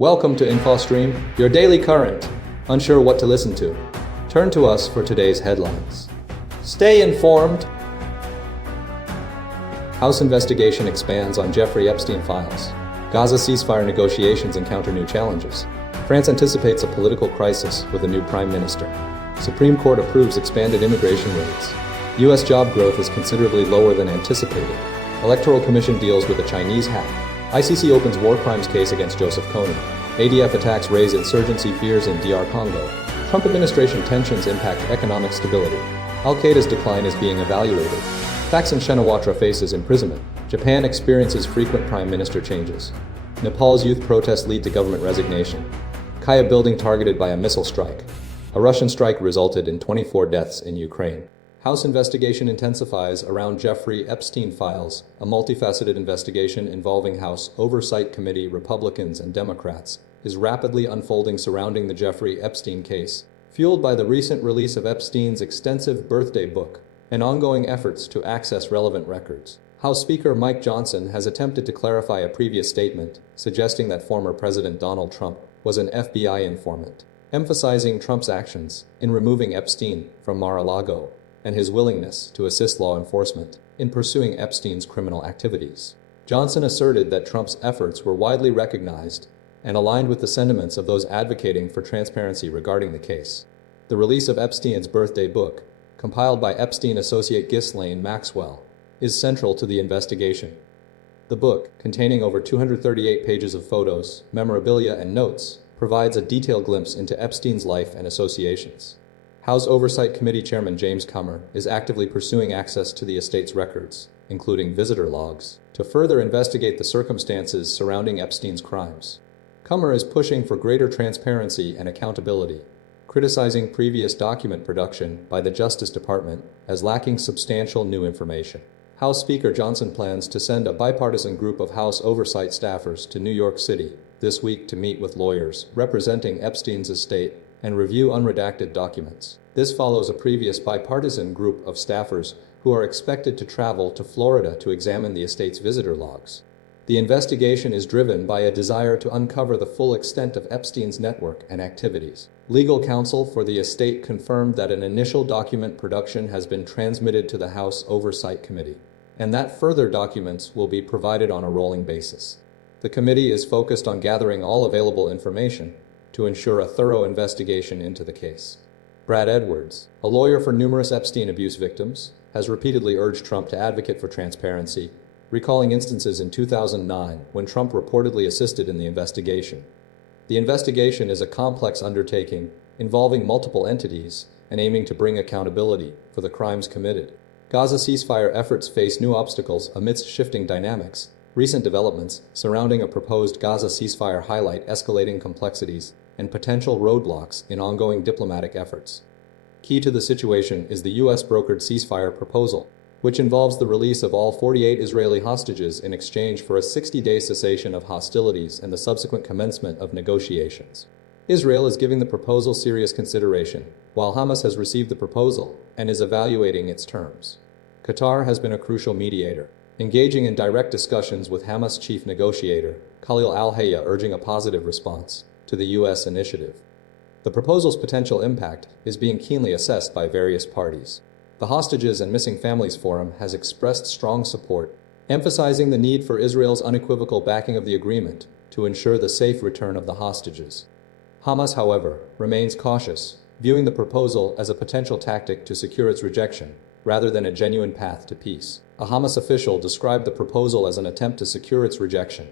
Welcome to InfoStream, your daily current. Unsure what to listen to? Turn to us for today's headlines. Stay informed. House investigation expands on Jeffrey Epstein files. Gaza ceasefire negotiations encounter new challenges. France anticipates a political crisis with a new prime minister. Supreme Court approves expanded immigration raids. U.S. job growth is considerably lower than anticipated. Electoral Commission deals with a Chinese hack. ICC opens war crimes case against Joseph Kony. ADF attacks raise insurgency fears in DR Congo. Trump administration tensions impact economic stability. Al-Qaeda's decline is being evaluated. Thaksin Shinawatra faces imprisonment. Japan experiences frequent prime minister changes. Nepal's youth protests lead to government resignation. Kyiv building targeted by a missile strike. A Russian strike resulted in 24 deaths in Ukraine. House investigation intensifies around Jeffrey Epstein files, a multifaceted investigation involving House Oversight Committee Republicans and Democrats, is rapidly unfolding surrounding the Jeffrey Epstein case, fueled by the recent release of Epstein's extensive birthday book and ongoing efforts to access relevant records. House Speaker Mike Johnson has attempted to clarify a previous statement, suggesting that former President Donald Trump was an FBI informant, emphasizing Trump's actions in removing Epstein from Mar-a-Lago and his willingness to assist law enforcement in pursuing Epstein's criminal activities. Johnson asserted that Trump's efforts were widely recognized and aligned with the sentiments of those advocating for transparency regarding the case. The release of Epstein's birthday book, compiled by Epstein associate Ghislaine Maxwell, is central to the investigation. The book, containing over 238 pages of photos, memorabilia, and notes, provides a detailed glimpse into Epstein's life and associations. House Oversight Committee Chairman James Comer is actively pursuing access to the estate's records, including visitor logs, to further investigate the circumstances surrounding Epstein's crimes. Comer is pushing for greater transparency and accountability, criticizing previous document production by the Justice Department as lacking substantial new information. House Speaker Johnson plans to send a bipartisan group of House Oversight staffers to New York City this week to meet with lawyers representing Epstein's estate and review unredacted documents. This follows a previous bipartisan group of staffers who are expected to travel to Florida to examine the estate's visitor logs. The investigation is driven by a desire to uncover the full extent of Epstein's network and activities. Legal counsel for the estate confirmed that an initial document production has been transmitted to the House Oversight Committee, and that further documents will be provided on a rolling basis. The committee is focused on gathering all available information to ensure a thorough investigation into the case. Brad Edwards, a lawyer for numerous Epstein abuse victims, has repeatedly urged Trump to advocate for transparency, recalling instances in 2009 when Trump reportedly assisted in the investigation. The investigation is a complex undertaking involving multiple entities and aiming to bring accountability for the crimes committed. Gaza ceasefire efforts face new obstacles amidst shifting dynamics. Recent developments surrounding a proposed Gaza ceasefire highlight escalating complexities and potential roadblocks in ongoing diplomatic efforts. Key to the situation is the U.S.-brokered ceasefire proposal, which involves the release of all 48 Israeli hostages in exchange for a 60-day cessation of hostilities and the subsequent commencement of negotiations. Israel is giving the proposal serious consideration, while Hamas has received the proposal and is evaluating its terms. Qatar has been a crucial mediator, engaging in direct discussions with Hamas chief negotiator Khalil al-Hayya, urging a positive response to the U.S. initiative. The proposal's potential impact is being keenly assessed by various parties. The Hostages and Missing Families Forum has expressed strong support, emphasizing the need for Israel's unequivocal backing of the agreement to ensure the safe return of the hostages. Hamas, however, remains cautious, viewing the proposal as a potential tactic to secure its rejection, rather than a genuine path to peace. A Hamas official described the proposal as an attempt to secure its rejection.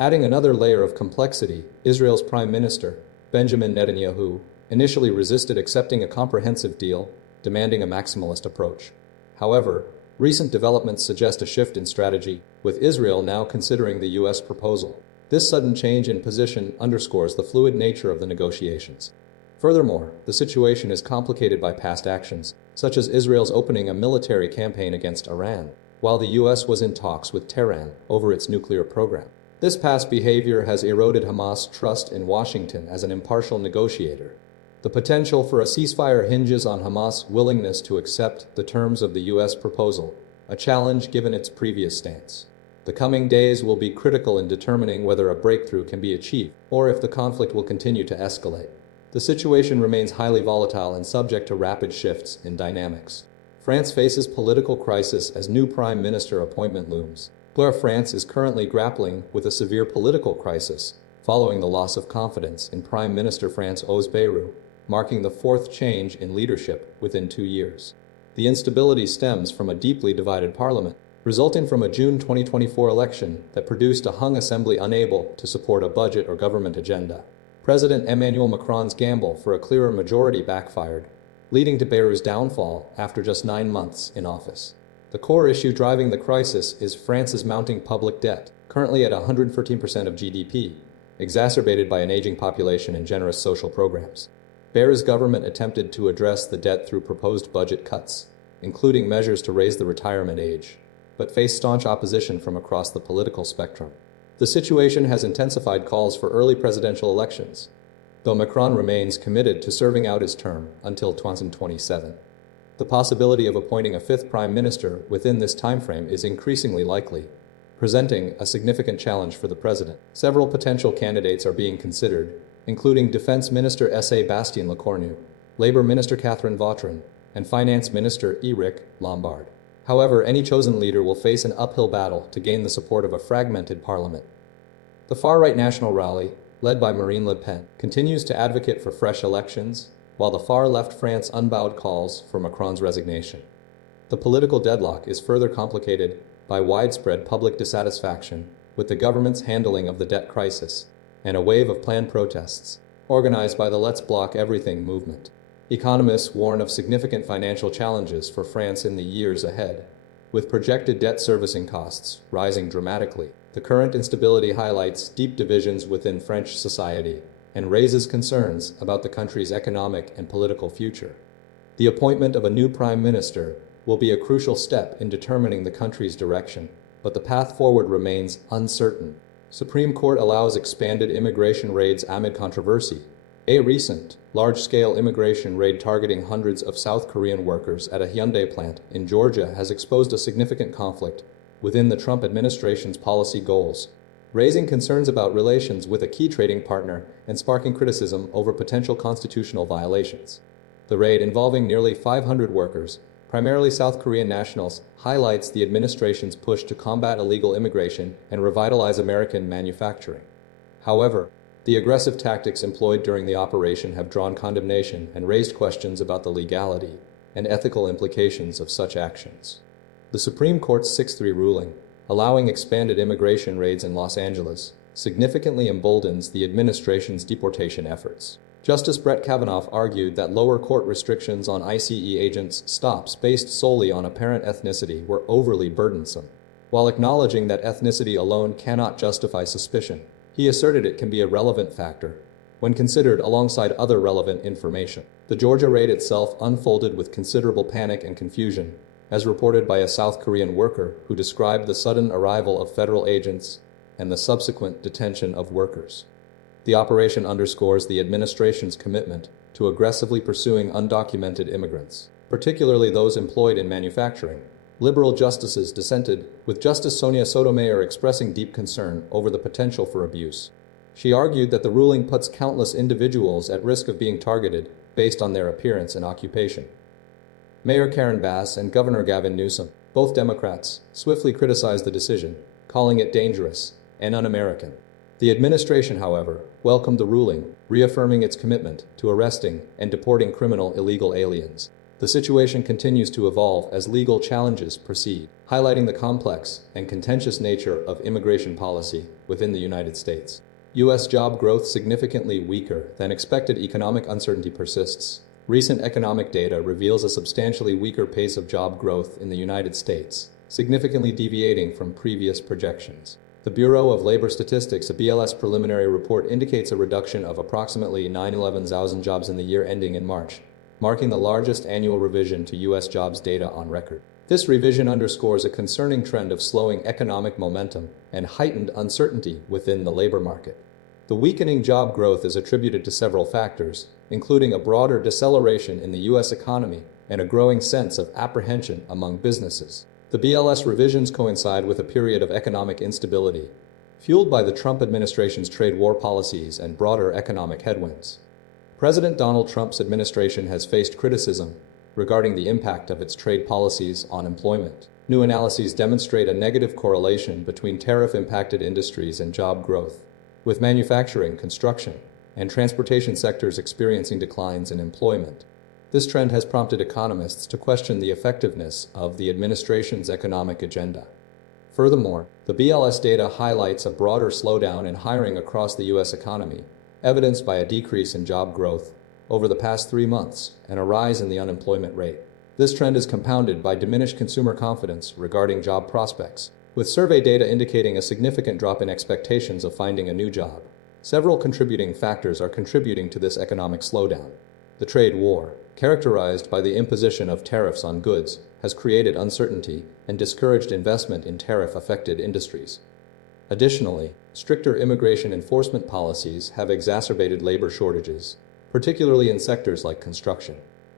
Adding another layer of complexity, Israel's Prime Minister, Benjamin Netanyahu, initially resisted accepting a comprehensive deal, demanding a maximalist approach. However, recent developments suggest a shift in strategy, with Israel now considering the U.S. proposal. This sudden change in position underscores the fluid nature of the negotiations. Furthermore, the situation is complicated by past actions, such as Israel's opening a military campaign against Iran, while the U.S. was in talks with Tehran over its nuclear program. This past behavior has eroded Hamas' trust in Washington as an impartial negotiator. The potential for a ceasefire hinges on Hamas' willingness to accept the terms of the U.S. proposal, a challenge given its previous stance. The coming days will be critical in determining whether a breakthrough can be achieved or if the conflict will continue to escalate. The situation remains highly volatile and subject to rapid shifts in dynamics. France faces political crisis as new prime minister appointment looms. France is currently grappling with a severe political crisis following the loss of confidence in Prime Minister François Bayrou, marking the fourth change in leadership within 2 years. The instability stems from a deeply divided parliament, resulting from a June 2024 election that produced a hung assembly unable to support a budget or government agenda. President Emmanuel Macron's gamble for a clearer majority backfired, leading to Bayrou's downfall after just 9 months in office. The core issue driving the crisis is France's mounting public debt, currently at 113% of GDP, exacerbated by an aging population and generous social programs. Bayrou's government attempted to address the debt through proposed budget cuts, including measures to raise the retirement age, but faced staunch opposition from across the political spectrum. The situation has intensified calls for early presidential elections, though Macron remains committed to serving out his term until 2027. The possibility of appointing a fifth prime minister within this timeframe is increasingly likely, presenting a significant challenge for the president. Several potential candidates are being considered, including Defense Minister Sébastien Lecornu, Labor Minister Catherine Vautrin, and Finance Minister Éric Lombard. However, any chosen leader will face an uphill battle to gain the support of a fragmented parliament. The far-right National Rally, led by Marine Le Pen, continues to advocate for fresh elections, while the far-left France unbowed calls for Macron's resignation. The political deadlock is further complicated by widespread public dissatisfaction with the government's handling of the debt crisis and a wave of planned protests organized by the Let's Block Everything movement. Economists warn of significant financial challenges for France in the years ahead, with projected debt servicing costs rising dramatically. The current instability highlights deep divisions within French society and raises concerns about the country's economic and political future. The appointment of a new prime minister will be a crucial step in determining the country's direction, but the path forward remains uncertain. Supreme Court allows expanded immigration raids amid controversy. A recent, large-scale immigration raid targeting hundreds of South Korean workers at a Hyundai plant in Georgia has exposed a significant conflict within the Trump administration's policy goals, raising concerns about relations with a key trading partner and sparking criticism over potential constitutional violations. The raid, involving nearly 500 workers, primarily South Korean nationals, highlights the administration's push to combat illegal immigration and revitalize American manufacturing. However, the aggressive tactics employed during the operation have drawn condemnation and raised questions about the legality and ethical implications of such actions. The Supreme Court's 6-3 ruling, allowing expanded immigration raids in Los Angeles, significantly emboldens the administration's deportation efforts. Justice Brett Kavanaugh argued that lower court restrictions on ICE agents' stops based solely on apparent ethnicity were overly burdensome. While acknowledging that ethnicity alone cannot justify suspicion, he asserted it can be a relevant factor when considered alongside other relevant information. The Georgia raid itself unfolded with considerable panic and confusion, as reported by a South Korean worker who described the sudden arrival of federal agents and the subsequent detention of workers. The operation underscores the administration's commitment to aggressively pursuing undocumented immigrants, particularly those employed in manufacturing. Liberal justices dissented, with Justice Sonia Sotomayor expressing deep concern over the potential for abuse. She argued that the ruling puts countless individuals at risk of being targeted based on their appearance and occupation. Mayor Karen Bass and Governor Gavin Newsom, both Democrats, swiftly criticized the decision, calling it dangerous and un-American. The administration, however, welcomed the ruling, reaffirming its commitment to arresting and deporting criminal illegal aliens. The situation continues to evolve as legal challenges proceed, highlighting the complex and contentious nature of immigration policy within the United States. U.S. job growth significantly weaker than expected. Economic uncertainty persists. Recent economic data reveals a substantially weaker pace of job growth in the United States, significantly deviating from previous projections. The Bureau of Labor Statistics, a BLS preliminary report, indicates a reduction of approximately 911,000 jobs in the year ending in March, marking the largest annual revision to U.S. jobs data on record. This revision underscores a concerning trend of slowing economic momentum and heightened uncertainty within the labor market. The weakening job growth is attributed to several factors, including a broader deceleration in the U.S. economy and a growing sense of apprehension among businesses. The BLS revisions coincide with a period of economic instability, fueled by the Trump administration's trade war policies and broader economic headwinds. President Donald Trump's administration has faced criticism regarding the impact of its trade policies on employment. New analyses demonstrate a negative correlation between tariff-impacted industries and job growth, with manufacturing, construction, and transportation sectors experiencing declines in employment. This trend has prompted economists to question the effectiveness of the administration's economic agenda. Furthermore, the BLS data highlights a broader slowdown in hiring across the U.S. economy, evidenced by a decrease in job growth over the past 3 months and a rise in the unemployment rate. This trend is compounded by diminished consumer confidence regarding job prospects, with survey data indicating a significant drop in expectations of finding a new job. Several contributing factors are contributing to this economic slowdown. The trade war, characterized by the imposition of tariffs on goods, has created uncertainty and discouraged investment in tariff-affected industries. Additionally, stricter immigration enforcement policies have exacerbated labor shortages, particularly in sectors like construction.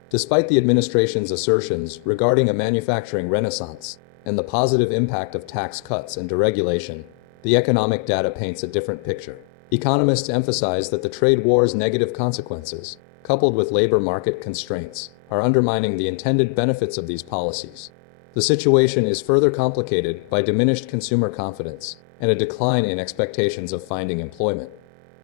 Despite the administration's assertions regarding a manufacturing renaissance and the positive impact of tax cuts and deregulation, the economic data paints a different picture. Economists emphasize that the trade war's negative consequences, coupled with labor market constraints, are undermining the intended benefits of these policies. The situation is further complicated by diminished consumer confidence and a decline in expectations of finding employment.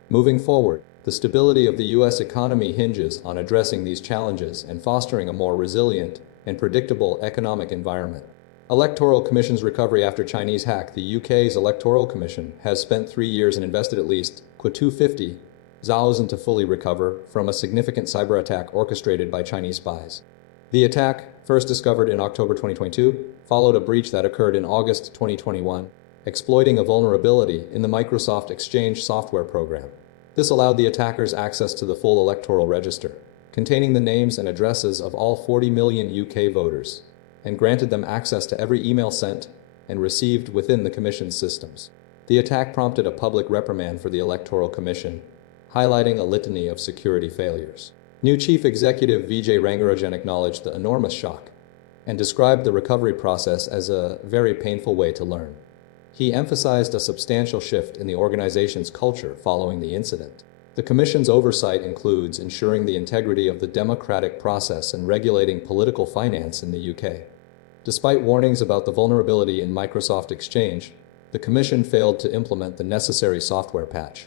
Moving forward, the stability of the U.S. economy hinges on addressing these challenges and fostering a more resilient and predictable economic environment. Electoral Commission's recovery after Chinese hack. The UK's Electoral Commission has spent 3 years and invested at least $250,000 to fully recover from a significant cyber attack orchestrated by Chinese spies. The attack, first discovered in October 2022, followed a breach that occurred in August 2021, exploiting a vulnerability in the Microsoft Exchange software program. This allowed the attackers access to the full electoral register, containing the names and addresses of all 40 million UK voters, and granted them access to every email sent and received within the Commission's systems. The attack prompted a public reprimand for the Electoral Commission, highlighting a litany of security failures. New Chief Executive Vijay Rangarajan acknowledged the enormous shock and described the recovery process as a very painful way to learn. He emphasized a substantial shift in the organization's culture following the incident. The Commission's oversight includes ensuring the integrity of the democratic process and regulating political finance in the UK. Despite warnings about the vulnerability in Microsoft Exchange, the Commission failed to implement the necessary software patch,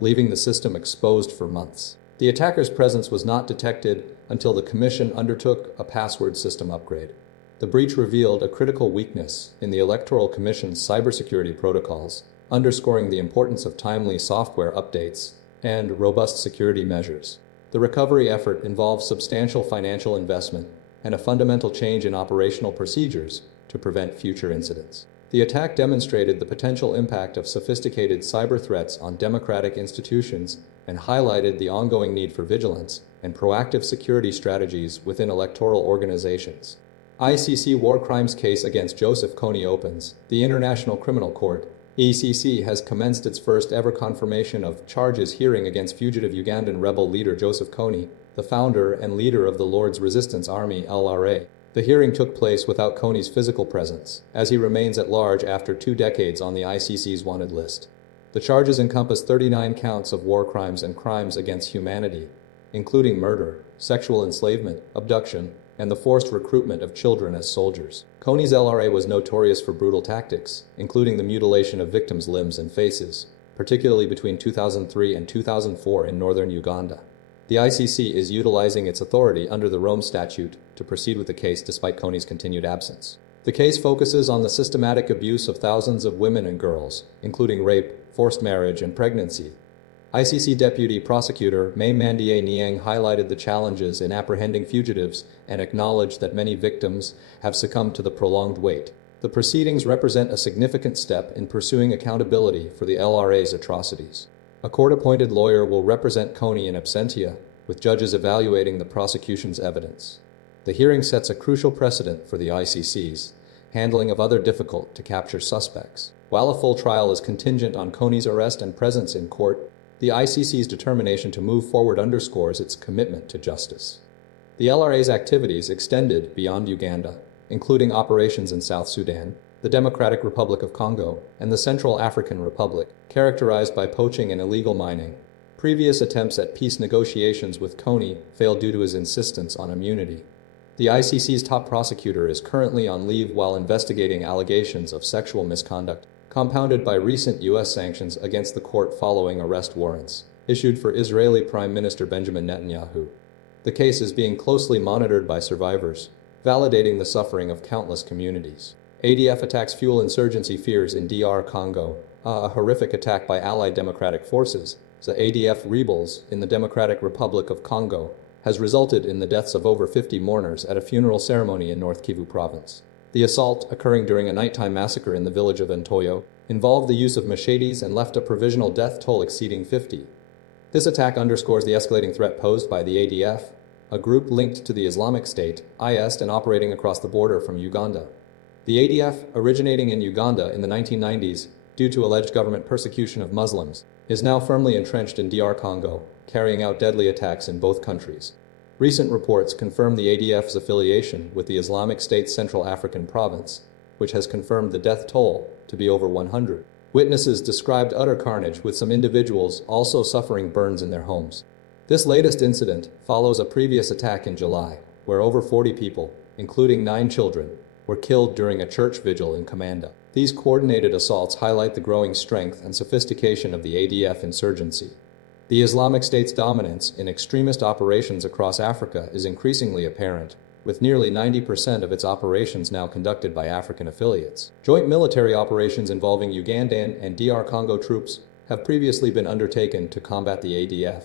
leaving the system exposed for months. The attacker's presence was not detected until the Commission undertook a password system upgrade. The breach revealed a critical weakness in the Electoral Commission's cybersecurity protocols, underscoring the importance of timely software updates and robust security measures. The recovery effort involves substantial financial investment and a fundamental change in operational procedures to prevent future incidents. The attack demonstrated the potential impact of sophisticated cyber threats on democratic institutions and highlighted the ongoing need for vigilance and proactive security strategies within electoral organizations. ICC war crimes case against Joseph Kony opens. The International Criminal Court, ECC, has commenced its first ever confirmation of charges hearing against fugitive Ugandan rebel leader Joseph Kony, the founder and leader of the Lord's Resistance Army (LRA). The hearing took place without Kony's physical presence, as he remains at large after 2 decades on the ICC's wanted list. The charges encompass 39 counts of war crimes and crimes against humanity, including murder, sexual enslavement, abduction, and the forced recruitment of children as soldiers. Kony's LRA was notorious for brutal tactics, including the mutilation of victims' limbs and faces, particularly between 2003 and 2004 in northern Uganda. The ICC is utilizing its authority under the Rome Statute to proceed with the case despite Kony's continued absence. The case focuses on the systematic abuse of thousands of women and girls, including rape, forced marriage, and pregnancy. ICC Deputy Prosecutor May Mandie Niang highlighted the challenges in apprehending fugitives and acknowledged that many victims have succumbed to the prolonged wait. The proceedings represent a significant step in pursuing accountability for the LRA's atrocities. A court-appointed lawyer will represent Kony in absentia, with judges evaluating the prosecution's evidence. The hearing sets a crucial precedent for the ICC's handling of other difficult-to-capture suspects. While a full trial is contingent on Kony's arrest and presence in court, the ICC's determination to move forward underscores its commitment to justice. The LRA's activities extended beyond Uganda, including operations in South Sudan, the Democratic Republic of Congo, and the Central African Republic, characterized by poaching and illegal mining. Previous attempts at peace negotiations with Kony failed due to his insistence on immunity. The ICC's top prosecutor is currently on leave while investigating allegations of sexual misconduct, compounded by recent U.S. sanctions against the court following arrest warrants issued for Israeli Prime Minister Benjamin Netanyahu. The case is being closely monitored by survivors, validating the suffering of countless communities. ADF attacks fuel insurgency fears in DR Congo. A horrific attack by allied democratic forces, the ADF rebels in the Democratic Republic of Congo, has resulted in the deaths of over 50 mourners at a funeral ceremony in North Kivu province. The assault, occurring during a nighttime massacre in the village of Ntoyo, involved the use of machetes and left a provisional death toll exceeding 50. This attack underscores the escalating threat posed by the ADF, a group linked to the Islamic State, IS, and operating across the border from Uganda. The ADF, originating in Uganda in the 1990s due to alleged government persecution of Muslims, is now firmly entrenched in DR Congo, carrying out deadly attacks in both countries. Recent reports confirm the ADF's affiliation with the Islamic State's Central African province, which has confirmed the death toll to be over 100. Witnesses described utter carnage, with some individuals also suffering burns in their homes. This latest incident follows a previous attack in July, where over 40 people, including 9 children, were killed during a church vigil in Kamanda. These coordinated assaults highlight the growing strength and sophistication of the ADF insurgency. The Islamic State's dominance in extremist operations across Africa is increasingly apparent, with nearly 90% of its operations now conducted by African affiliates. Joint military operations involving Ugandan and DR Congo troops have previously been undertaken to combat the ADF,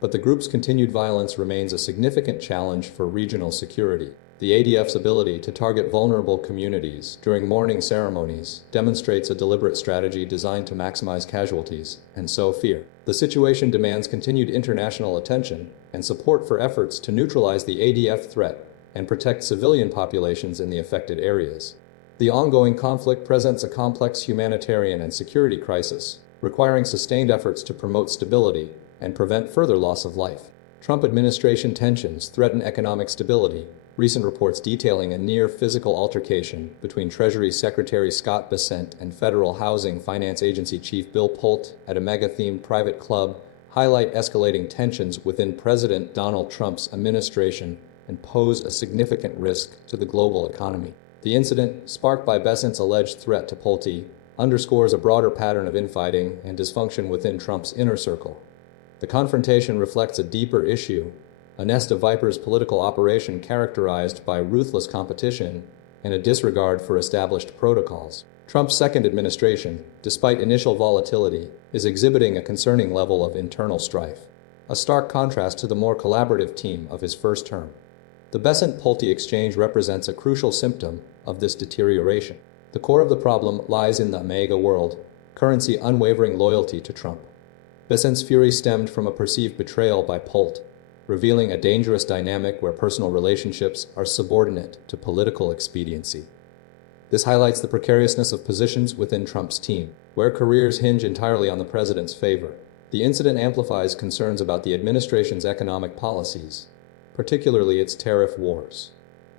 but the group's continued violence remains a significant challenge for regional security. The ADF's ability to target vulnerable communities during mourning ceremonies demonstrates a deliberate strategy designed to maximize casualties and sow fear. The situation demands continued international attention and support for efforts to neutralize the ADF threat and protect civilian populations in the affected areas. The ongoing conflict presents a complex humanitarian and security crisis, requiring sustained efforts to promote stability and prevent further loss of life. Trump administration tensions threaten economic stability. Recent reports detailing a near-physical altercation between Treasury Secretary Scott Bessent and Federal Housing Finance Agency Chief Bill Pulte at a mega-themed private club highlight escalating tensions within President Donald Trump's administration and pose a significant risk to the global economy. The incident, sparked by Bessent's alleged threat to Pulte, underscores a broader pattern of infighting and dysfunction within Trump's inner circle. The confrontation reflects a deeper issue, a nest of vipers political operation characterized by ruthless competition and a disregard for established protocols. Trump's second administration, despite initial volatility, is exhibiting a concerning level of internal strife, a stark contrast to the more collaborative team of his first term. The Bessent-Pulte exchange represents a crucial symptom of this deterioration. The core of the problem lies in the mega world currency unwavering loyalty to Trump. Bessent's fury stemmed from a perceived betrayal by Pulte, revealing a dangerous dynamic where personal relationships are subordinate to political expediency. This highlights the precariousness of positions within Trump's team, where careers hinge entirely on the president's favor. The incident amplifies concerns about the administration's economic policies, particularly its tariff wars.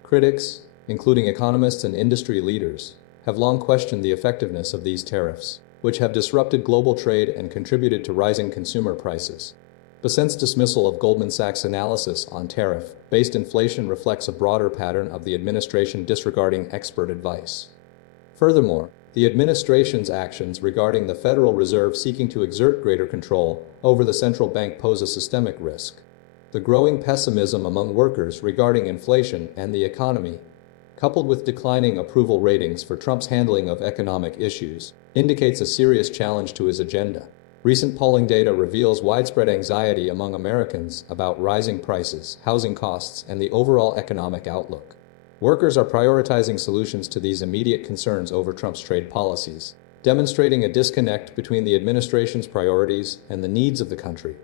Critics, including economists and industry leaders, have long questioned the effectiveness of these tariffs, which have disrupted global trade and contributed to rising consumer prices. Bessent's dismissal of Goldman Sachs' analysis on tariff-based inflation reflects a broader pattern of the administration disregarding expert advice. Furthermore, the administration's actions regarding the Federal Reserve seeking to exert greater control over the central bank pose a systemic risk. The growing pessimism among workers regarding inflation and the economy, coupled with declining approval ratings for Trump's handling of economic issues, indicates a serious challenge to his agenda. Recent polling data reveals widespread anxiety among Americans about rising prices, housing costs, and the overall economic outlook. Workers are prioritizing solutions to these immediate concerns over Trump's trade policies, demonstrating a disconnect between the administration's priorities and the needs of the country.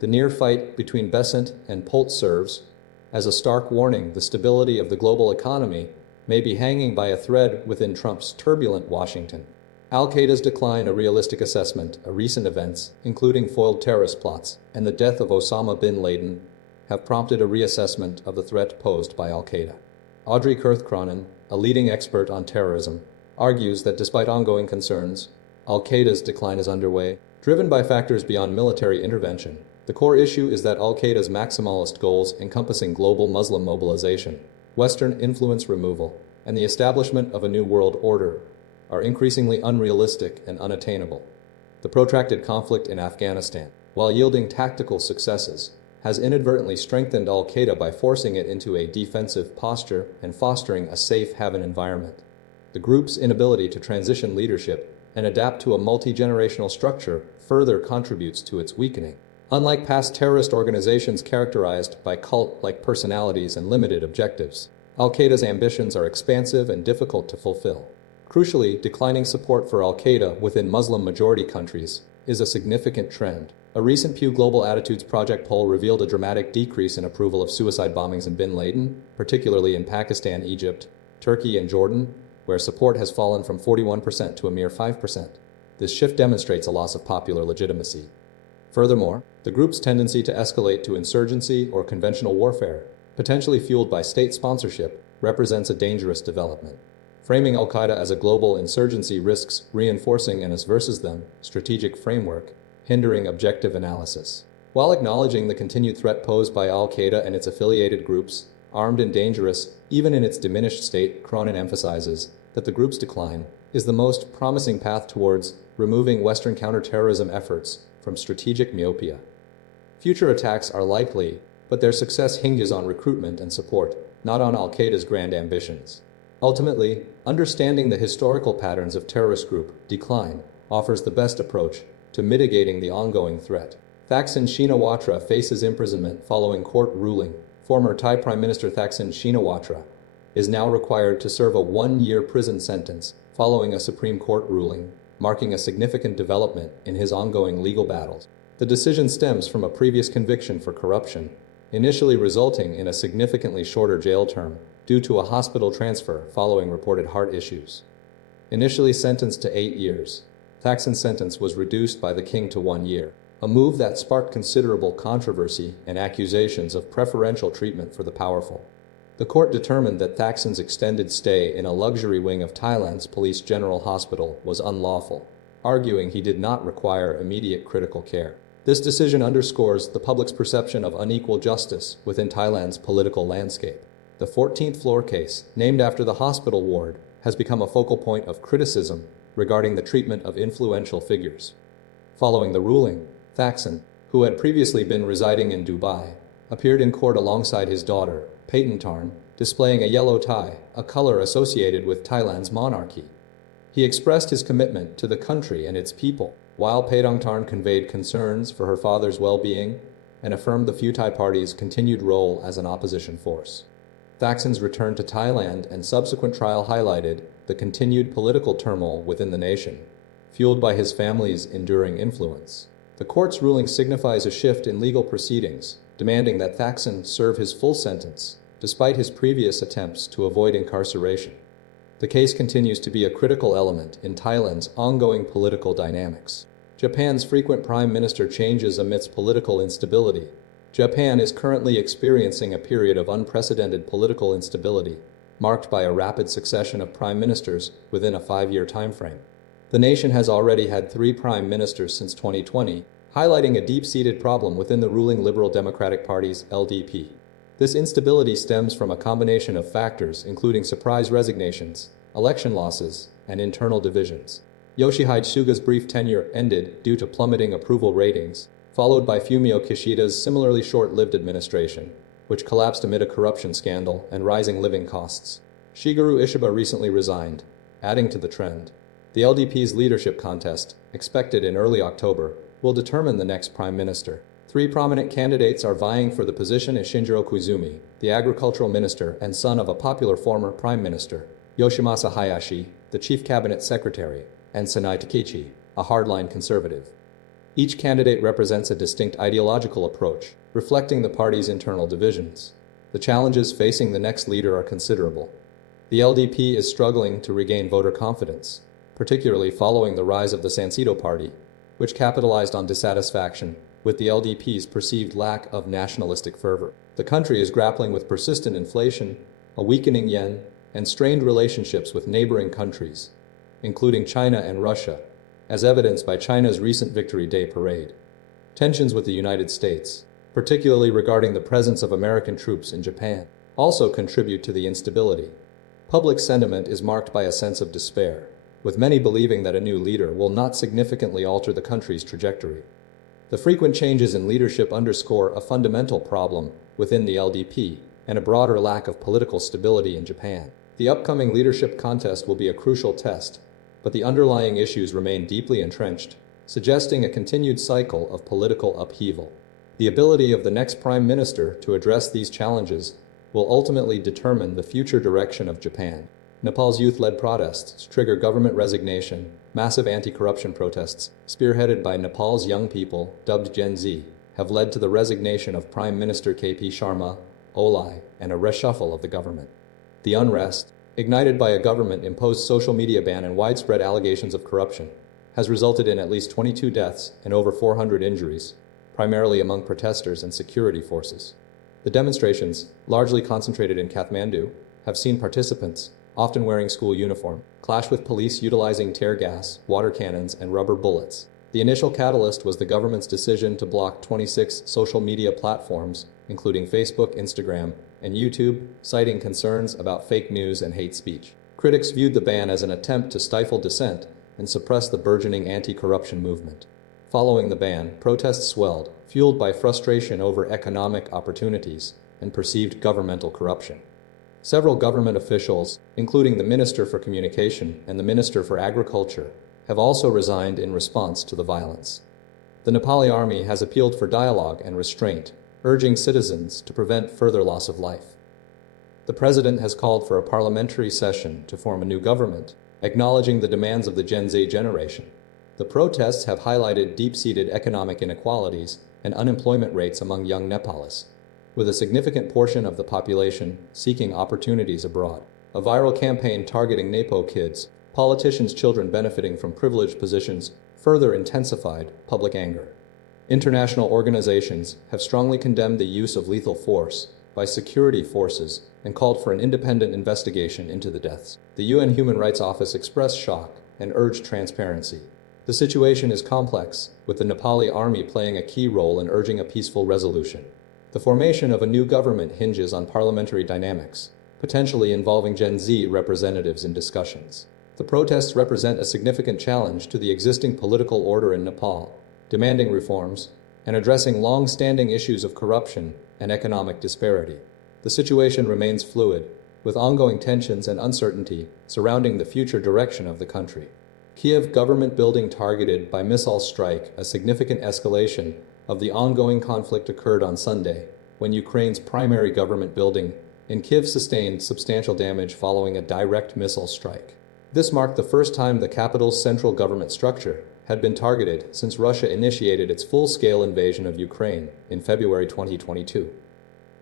The near fight between Bessent and Pulte serves as a stark warning. The stability of the global economy may be hanging by a thread within Trump's turbulent Washington. Al-Qaeda's decline, a realistic assessment of recent events, including foiled terrorist plots and the death of Osama bin Laden, have prompted a reassessment of the threat posed by Al-Qaeda. Audrey Kurth-Cronin, a leading expert on terrorism, argues that despite ongoing concerns, al-Qaeda's decline is underway, driven by factors beyond military intervention. The core issue is that al-Qaeda's maximalist goals encompassing global Muslim mobilization, Western influence removal, and the establishment of a new world order are increasingly unrealistic and unattainable. The protracted conflict in Afghanistan, while yielding tactical successes, has inadvertently strengthened al-Qaeda by forcing it into a defensive posture and fostering a safe haven environment. The group's inability to transition leadership and adapt to a multi-generational structure further contributes to its weakening. Unlike past terrorist organizations characterized by cult-like personalities and limited objectives, al-Qaeda's ambitions are expansive and difficult to fulfill. Crucially, declining support for al-Qaeda within Muslim-majority countries is a significant trend. A recent Pew Global Attitudes Project poll revealed a dramatic decrease in approval of suicide bombings in Bin Laden, particularly in Pakistan, Egypt, Turkey, and Jordan, where support has fallen from 41% to a mere 5%. This shift demonstrates a loss of popular legitimacy. Furthermore, the group's tendency to escalate to insurgency or conventional warfare, potentially fueled by state sponsorship, represents a dangerous development. Framing al-Qaeda as a global insurgency risks reinforcing an us versus them strategic framework, hindering objective analysis. While acknowledging the continued threat posed by al-Qaeda and its affiliated groups, armed and dangerous, even in its diminished state, Cronin emphasizes that the group's decline is the most promising path towards removing Western counterterrorism efforts from strategic myopia. Future attacks are likely, but their success hinges on recruitment and support, not on al-Qaeda's grand ambitions. Ultimately, understanding the historical patterns of terrorist group decline offers the best approach to mitigating the ongoing threat. Thaksin Shinawatra faces imprisonment following court ruling. Former Thai Prime Minister Thaksin Shinawatra is now required to serve a one-year prison sentence following a Supreme Court ruling, marking a significant development in his ongoing legal battles. The decision stems from a previous conviction for corruption, initially resulting in a significantly shorter jail term due to a hospital transfer following reported heart issues. Initially sentenced to 8 years, Thaksin's sentence was reduced by the king to 1 year, a move that sparked considerable controversy and accusations of preferential treatment for the powerful. The court determined that Thaksin's extended stay in a luxury wing of Thailand's Police General Hospital was unlawful, arguing he did not require immediate critical care. This decision underscores the public's perception of unequal justice within Thailand's political landscape. The 14th floor case, named after the hospital ward, has become a focal point of criticism regarding the treatment of influential figures. Following the ruling, Thaksin, who had previously been residing in Dubai, appeared in court alongside his daughter, Paetongtarn, displaying a yellow tie, a color associated with Thailand's monarchy. He expressed his commitment to the country and its people, while Paetongtarn conveyed concerns for her father's well-being and affirmed the Pheu Thai Party's continued role as an opposition force. Thaksin's return to Thailand and subsequent trial highlighted the continued political turmoil within the nation, fueled by his family's enduring influence. The court's ruling signifies a shift in legal proceedings, demanding that Thaksin serve his full sentence, despite his previous attempts to avoid incarceration. The case continues to be a critical element in Thailand's ongoing political dynamics. Japan's frequent prime minister changes amidst political instability. Japan is currently experiencing a period of unprecedented political instability, marked by a rapid succession of prime ministers within a 5-year timeframe. The nation has already had 3 prime ministers since 2020, highlighting a deep-seated problem within the ruling Liberal Democratic Party's LDP. This instability stems from a combination of factors including surprise resignations, election losses, and internal divisions. Yoshihide Suga's brief tenure ended due to plummeting approval ratings, followed by Fumio Kishida's similarly short-lived administration, which collapsed amid a corruption scandal and rising living costs. Shigeru Ishiba recently resigned, adding to the trend. The LDP's leadership contest, expected in early October, will determine the next prime minister. 3 prominent candidates are vying for the position as Shinjiro Koizumi, the agricultural minister and son of a popular former prime minister, Yoshimasa Hayashi, the chief cabinet secretary, and Sanai Takichi, a hardline conservative. Each candidate represents a distinct ideological approach, reflecting the party's internal divisions. The challenges facing the next leader are considerable. The LDP is struggling to regain voter confidence, particularly following the rise of the Sancido Party, which capitalized on dissatisfaction with the LDP's perceived lack of nationalistic fervor. The country is grappling with persistent inflation, a weakening yen, and strained relationships with neighboring countries, including China and Russia, as evidenced by China's recent Victory Day parade. Tensions with the United States, particularly regarding the presence of American troops in Japan, also contribute to the instability. Public sentiment is marked by a sense of despair, with many believing that a new leader will not significantly alter the country's trajectory. The frequent changes in leadership underscore a fundamental problem within the LDP and a broader lack of political stability in Japan. The upcoming leadership contest will be a crucial test, but the underlying issues remain deeply entrenched, suggesting a continued cycle of political upheaval. The ability of the next prime minister to address these challenges will ultimately determine the future direction of Japan. Nepal's youth-led protests trigger government resignation. Massive anti-corruption protests, spearheaded by Nepal's young people, dubbed Gen Z, have led to the resignation of Prime Minister KP Sharma Olai and a reshuffle of the government. The unrest, ignited by a government-imposed social media ban and widespread allegations of corruption, has resulted in at least 22 deaths and over 400 injuries, primarily among protesters and security forces. The demonstrations, largely concentrated in Kathmandu, have seen participants, often wearing school uniform, clash with police utilizing tear gas, water cannons, and rubber bullets. The initial catalyst was the government's decision to block 26 social media platforms, including Facebook, Instagram, and YouTube, citing concerns about fake news and hate speech. Critics viewed the ban as an attempt to stifle dissent and suppress the burgeoning anti-corruption movement. Following the ban, protests swelled, fueled by frustration over economic opportunities and perceived governmental corruption. Several government officials, including the Minister for Communication and the Minister for Agriculture, have also resigned in response to the violence. The Nepali army has appealed for dialogue and restraint, urging citizens to prevent further loss of life. The president has called for a parliamentary session to form a new government, acknowledging the demands of the Gen Z generation. The protests have highlighted deep-seated economic inequalities and unemployment rates among young Nepalis, with a significant portion of the population seeking opportunities abroad. A viral campaign targeting Nepo kids, politicians' children benefiting from privileged positions, further intensified public anger. International organizations have strongly condemned the use of lethal force by security forces and called for an independent investigation into the deaths. The UN Human Rights Office expressed shock and urged transparency. The situation is complex, with the Nepali army playing a key role in urging a peaceful resolution. The formation of a new government hinges on parliamentary dynamics, potentially involving Gen Z representatives in discussions. The protests represent a significant challenge to the existing political order in Nepal, demanding reforms and addressing long-standing issues of corruption and economic disparity. The situation remains fluid, with ongoing tensions and uncertainty surrounding the future direction of the country. Kyiv government building targeted by missile strike. A significant escalation of the ongoing conflict occurred on Sunday, when Ukraine's primary government building in Kyiv sustained substantial damage following a direct missile strike. This marked the first time the capital's central government structure had been targeted since Russia initiated its full-scale invasion of Ukraine in February 2022.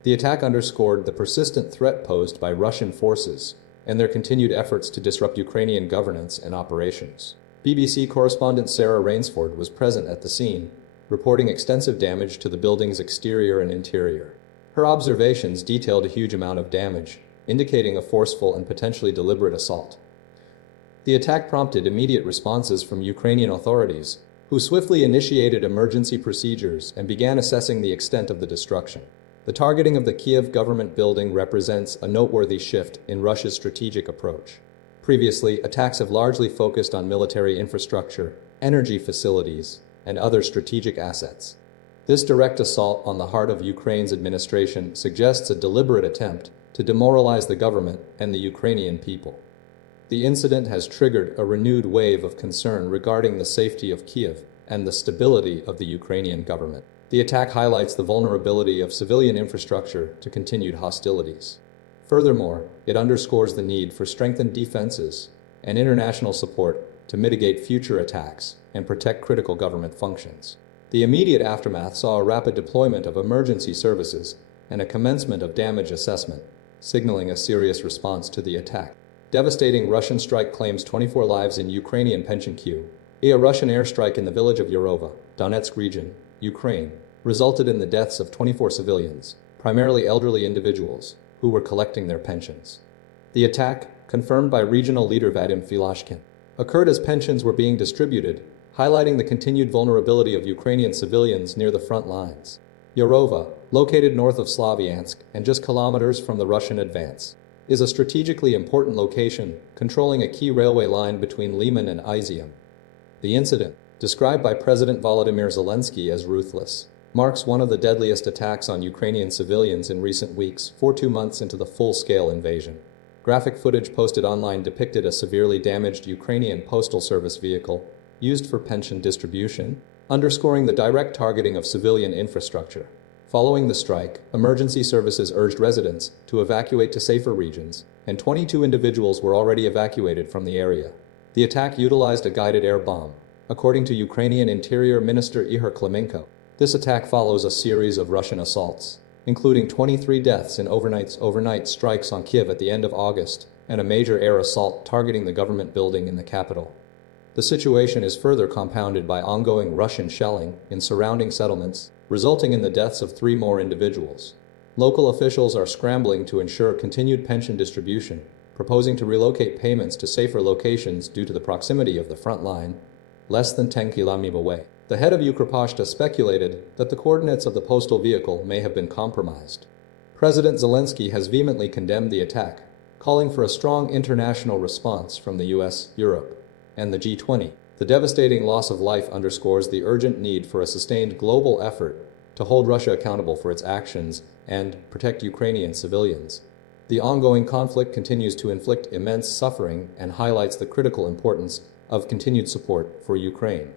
The attack underscored the persistent threat posed by Russian forces and their continued efforts to disrupt Ukrainian governance and operations. BBC correspondent Sarah Rainsford was present at the scene, reporting extensive damage to the building's exterior and interior. Her observations detailed a huge amount of damage, indicating a forceful and potentially deliberate assault. The attack prompted immediate responses from Ukrainian authorities, who swiftly initiated emergency procedures and began assessing the extent of the destruction. The targeting of the Kyiv government building represents a noteworthy shift in Russia's strategic approach. Previously, attacks have largely focused on military infrastructure, energy facilities, and other strategic assets. This direct assault on the heart of Ukraine's administration suggests a deliberate attempt to demoralize the government and the Ukrainian people. The incident has triggered a renewed wave of concern regarding the safety of Kyiv and the stability of the Ukrainian government. The attack highlights the vulnerability of civilian infrastructure to continued hostilities. Furthermore, it underscores the need for strengthened defenses and international support to mitigate future attacks and protect critical government functions. The immediate aftermath saw a rapid deployment of emergency services and a commencement of damage assessment, signaling a serious response to the attack. Devastating Russian strike claims 24 lives in Ukrainian pension queue. A Russian airstrike in the village of Yarova, Donetsk region, Ukraine, resulted in the deaths of 24 civilians, primarily elderly individuals, who were collecting their pensions. The attack, confirmed by regional leader Vadim Filashkin, occurred as pensions were being distributed, highlighting the continued vulnerability of Ukrainian civilians near the front lines. Yarova, located north of Slavyansk and just kilometers from the Russian advance, is a strategically important location, controlling a key railway line between Liman and Izium. The incident, described by President Volodymyr Zelensky as ruthless, marks one of the deadliest attacks on Ukrainian civilians in recent weeks, 2 months into the full-scale invasion. Graphic footage posted online depicted a severely damaged Ukrainian postal service vehicle used for pension distribution, underscoring the direct targeting of civilian infrastructure. Following the strike, emergency services urged residents to evacuate to safer regions, and 22 individuals were already evacuated from the area. The attack utilized a guided air bomb, according to Ukrainian Interior Minister Ihor Klimenko. This attack follows a series of Russian assaults, including 23 deaths in overnight strikes on Kyiv at the end of August, and a major air assault targeting the government building in the capital. The situation is further compounded by ongoing Russian shelling in surrounding settlements, resulting in the deaths of 3 more individuals. Local officials are scrambling to ensure continued pension distribution, proposing to relocate payments to safer locations due to the proximity of the front line, less than 10 km away. The head of Ukroposhta speculated that the coordinates of the postal vehicle may have been compromised. President Zelensky has vehemently condemned the attack, calling for a strong international response from the US, Europe, and the G20. The devastating loss of life underscores the urgent need for a sustained global effort to hold Russia accountable for its actions and protect Ukrainian civilians. The ongoing conflict continues to inflict immense suffering and highlights the critical importance of continued support for Ukraine.